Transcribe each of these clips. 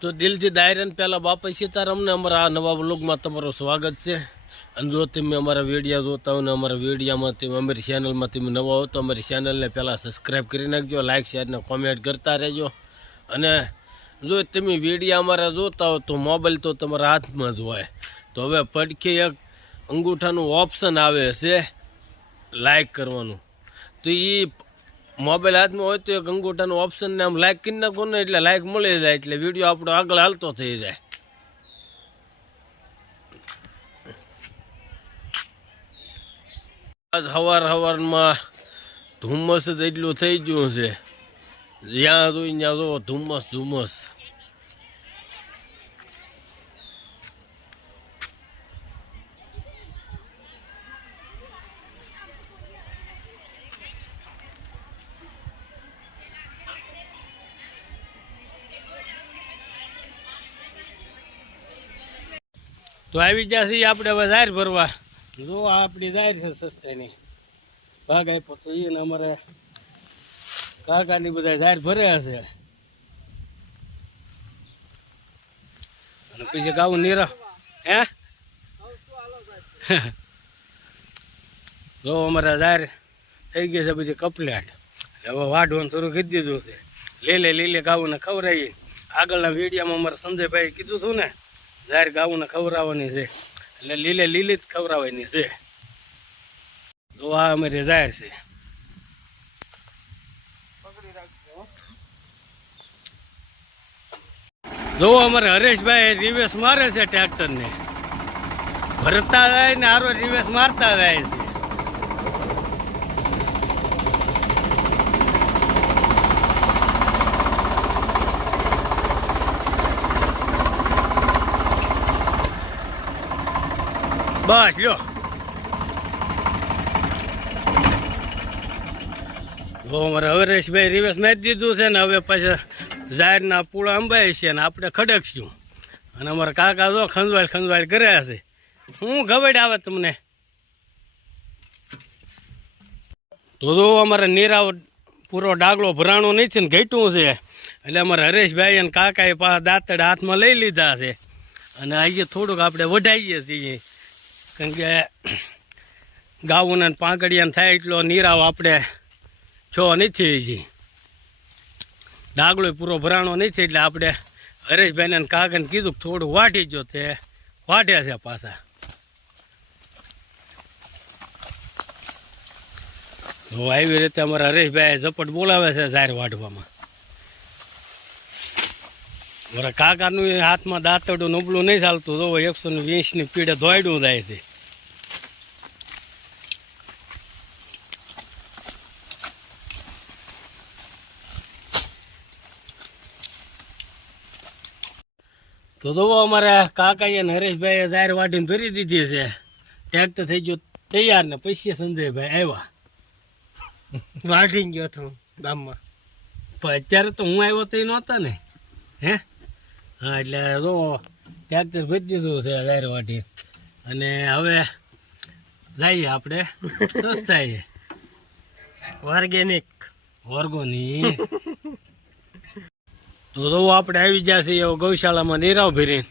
તો દિલથી દાયરન પહેલાં બાપા સીતારામને અમારા આ નવા વ્લોગમાં તમારું સ્વાગત છે. અને જો તમે અમારા વિડીયા જોતા હોય ને અમારા વિડીયામાં તમે અમારી ચેનલમાં તમે નવા હો તો અમારી ચેનલને પહેલાં સબસ્ક્રાઈબ કરી નાખજો લાઇક શેરને કોમેન્ટ કરતા રહેજો. અને જો તમે વિડીયા અમારા જોતા હો તો મોબાઈલ તો તમારા હાથમાં જ હોય. તો હવે પડખે એક અંગૂઠાનું ઓપ્શન આવે છે લાઇક કરવાનું. તો એ મોબાઈલ હાથમાં હોય તો અંગૂઠાનું ઓપ્શન ને આમ લાઇક કરી નાખો ને એટલે લાઇક મળી જાય, એટલે વીડિયો આપણો આગળ હાલતો થઈ જાય. આજ હવાર હવારમાં ધુમ્મસ જ એટલું થઈ ગયું છે. જ્યાં જોઈ ત્યાં જો ધુમ્મસ ધુમ્મસ. તો આવી જશે આપણે હવે જાહેર ભરવા. જો આ આપણી જાહેર છે સસ્તાની. ભાગ આપ્યો તો એને અમારે કાકાની બધા જાહેર ભર્યા છે. અને પછી ગાવું નીરા. હે? જો અમારા જાહેર થઈ ગયા છે બધી કપલેટ હવે વાઢવાનું શરૂ કરી દીધું છે. લીલે લીલે ગાવું ખવડાવી આગળના વિડીયામાં અમારા સંજયભાઈ કીધું હતું ને જાહેર ગાવું ખવડાવવાની છે. એટલે લીલે લીલી જ ખવડાવવાની છે. તો આ અમારી જાહેર છે. જો અમારે હરેશભાઈ રિવેસ મારે છે ટ્રેક્ટરને ભરતા જાય ને હારો રિવેસ મારતા જાય છે. બસ લ્યો અમારે હરેશભાઈ રિવેસ મેચ દીધું છે ને હવે પછી જાહેરના પૂળા અંબાય છે ને આપણે ખડકશું. અને અમારા કાકા જો ખંજવાળ ખંજવાળ કર્યા છે. હું ગવડ આવે તમને. તો જો અમારે નીરાવ પૂરો ડાગલો ભરાણો નહીં છે ને ઘટ્યું છે. એટલે અમારે હરેશભાઈ અને કાકાએ પાછા દાંતડા હાથમાં લઈ લીધા છે. અને આજે થોડુંક આપણે વઢાઈએ છીએ. કારણ કે ગાઉના પાંકડિયાને થાય એટલો નીરાવ આપણે છો નથી હજી. ડાગલો પૂરો ભરાણો નથી એટલે આપણે હરેશભાઈને કાકાને કીધું થોડું વાટી જો તે વાટ્યા છે પાછા. તો આવી રીતે અમારા હરેશભાઈ ઝપટ બોલાવે છે જાહેર વાઢવામાં. મારા કાકાનું હાથમાં દાંતડું નબળું નહીં ચાલતું, તો એકસો વીસની પીડે ધોઈડું જાય છે. તો તો અમારે કાકાએ અને હરેશભાઈએ જાહેર વાટીને ભરી દીધી છે. ટ્રેક્ટર થઈ ગયો તૈયાર ને પછી સંજયભાઈ આવ્યા. વાઢી ગયો હતો ગામમાં. પણ અત્યારે તો હું આવ્યો તો નહોતા ને. હે? હા એટલે જો ટ્રેક્ટર ભરી દીધું છે જાહેર વાટી અને હવે જઈએ આપણે સસ્તાઈએ ઓર્ગેનિક વર્ગોની તો તો આપણે આવી જશે એવો ગૌશાળામાં નીરાવ ભરીને.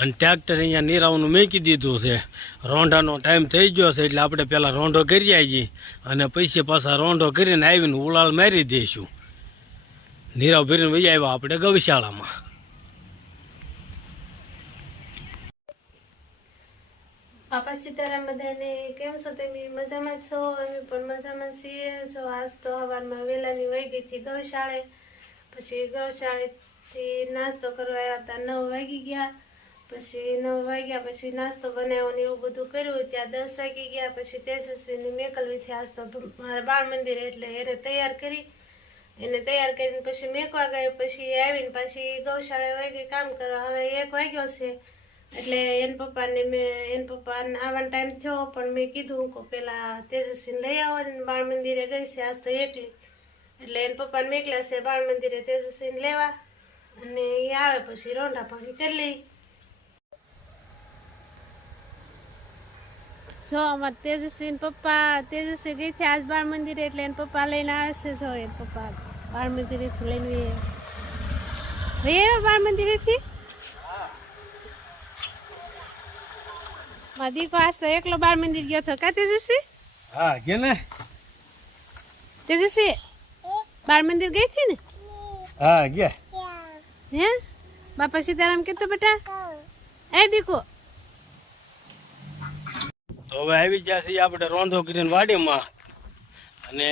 અને ટ્રેક્ટર અહીંયા નીરાવનું મેકી દીધું છે. રોંઢાનો ટાઈમ થઈ ગયો છે એટલે આપણે પહેલાં રોંઢો કરી આવીએ. અને પૈસે પાછા રોંઢો કરીને આવીને ઉલાળ મારી દઈશું. નીરાવ ભરીને વહી આવ્યા આપણે ગૌશાળામાં. બાપા સીતારામ, બધાને કેમ છો તમે? મજામાં છો? અમે પણ મજામાં છીએ. જો આજ તો સવારમાં વહેલાની વહી ગઈ હતી ગૌશાળે. પછી ગૌશાળેથી નાસ્તો કરવા આવ્યા હતા, નવ વાગી ગયા. પછી નવ વાગ્યા પછી નાસ્તો બનાવ્યો ને એવું બધું કર્યું. ત્યાં દસ વાગી ગયા પછી તેજસ્વીની મેકલવીથી આજ તો મારા બાળ મંદિર એટલે એને તૈયાર કરી. એને તૈયાર કરીને પછી મેકવા ગઈ પછી આવીને પછી ગૌશાળા વાગી કામ કરવા. હવે એક વાગ્યો છે. એટલે એન પપ્પાને મેં, એન પપ્પાને આવવાનો ટાઈમ થયો, પણ મેં કીધું કે પેલા તેજસ્વીને લઈ આવો ને બાળ મંદિરે ગઈ છે. આજ તો એકલી. એટલે એને પપ્પાને મેકલા છે બાળ મંદિરે તેજસ્વીને લેવા. અને એ આવે પછી રોંઢા પાણી કરી લઈ. જો અમારા તેજસ્વી પપ્પા તેજસ્વી ગઈ છે આજ બાળ મંદિરે એટલે એને પપ્પા લઈને આવે છે જો એ પપ્પા બાળ મંદિરેથી લઈને ભાઈ બાળ મંદિરેથી? મારા દીકો આજ તો એકલો બાળ મંદિર ગયો હતો. કા તેજસ્વી? હા ગયો ને. તેજસ્વી? બાળ મંદિર ગઈ હતી ને? હા ગયા. હે? બાપા સીતારામ કેતો બેટા? એ દીકો. તો હવે આવી ગયા છીએ આપણે રોંધો કરીને વાડીમાં. અને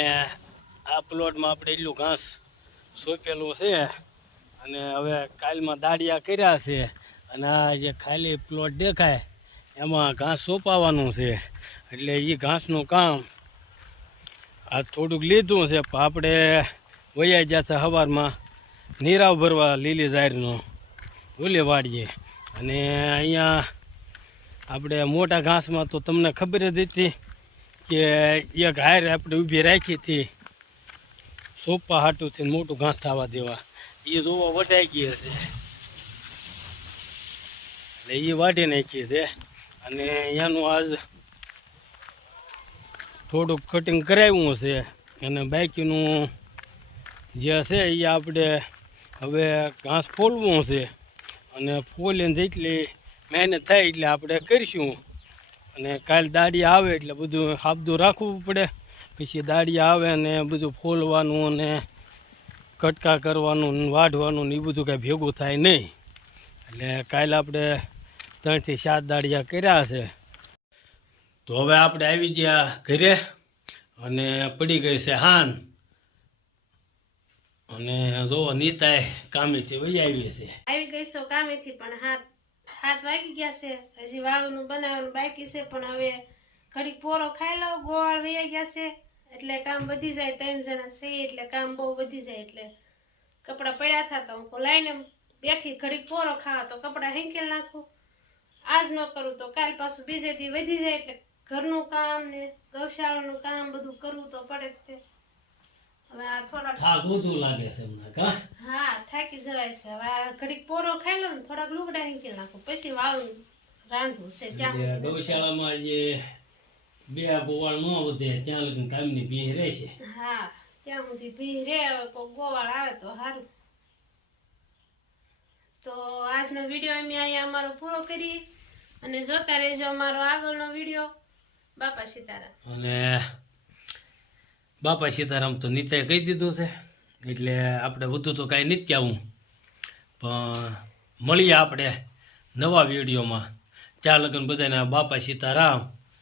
આ પ્લોટમાં આપણે એટલું ઘાસ સોંપેલું છે. અને હવે કાલમાં દાડિયા કર્યા છે. અને આ જે ખાલી પ્લોટ દેખાય એમાં ઘાસ સોંપાવાનું છે. એટલે એ ઘાસનું કામ આ થોડુંક લીધું છે. પણ આપણે વૈયા જશે સવારમાં નીરાવ ભરવા લીલી ઝાડનો ઓલે વાડીએ. અને અહીંયા આપણે મોટા ઘાસમાં તો તમને ખબર જ હતી કે એક હાર આપણે ઊભી રાખી હતી. સોપા હાટુથી મોટું ઘાસ થવા દેવા. એ જોવા વટાઈ ગઈ હશે. એટલે એ વાઢી નાખી છે. અને એનું આજ થોડુંક કટિંગ કરાવ્યું છે. અને બાકીનું જે છે એ આપણે હવે ઘાસ ફોલવું છે. અને ફોલીને જેટલી મહેનત થાય એટલે આપણે કરીશું. અને કાલ દાડી આવે એટલે બધું હાબદું રાખવું પડે. પછી દાડી આવે ને બધું ફોલવાનું અને કટકા કરવાનું વાઢવાનું ને એ બધું કાંઈ ભેગું થાય નહીં. એટલે કાલ આપણે ત્રણથી સાત દાડિયા કર્યા છે. તો હવે આપણે આવી ગયા ઘરે અને પડી ગઈ છે હાન. અને જો નીતાએ કામેથી વહી આવી છે આવી ગઈ છો કામેથી, પણ હાથ હાથ વાગી ગયા છે. હજી વાળુનું બનાવવાનું બાકી છે, પણ હવે ઘડીક પોરો ખાઈ લઉં, ગોળ વહી ગયા છે. એટલે કામ વધી જાય, ત્રણ જણા છે, એટલે કામ બહુ વધી જાય, એટલે કપડાં પડ્યા હતા તો હું લાઈને બેઠી, ઘડીક પોરો ખાવા તો કપડાં હેંકેલ નાખું. આજ ન કરું તો કાલ પાછું બીજે દી વધી જાય, એટલે ઘરનું કામ ને ગૌશાળાનું કામ બધું કરવું તો પડે જ તે. હવે આ થોડાક થાક વધુ લાગે છે હમણાં કા હા. થાકી જવાય છે. હવે ઘડીક પોરો ખાઈ લો ને થોડાક લુગડા હીંકી નાખો. પછી વાળું રાંધવું છે ત્યાં ગૌશાળામાં જે બે ગોવાળ ન વધે ત્યાં લગી કામની ભીહ રહેશે હા ત્યાં સુધી ભી રે હવે કોઈ ગોવાળ આવે તો સારું તો આજનો વીડિયો અમે અહીંયા અમારો પૂરો કરી અને જોતા રહેજો અમારો આગળનો વીડિયો. બાપા સીતારામ. અને બાપા સીતારામ તો નીતાએ કહી દીધું છે, એટલે આપણે વધુ તો કાંઈ નથી કહેવું પણ મળીએ આપણે નવા વિડીયોમાં. ત્યાં લગ્ન બધાને બાપા સીતારામ.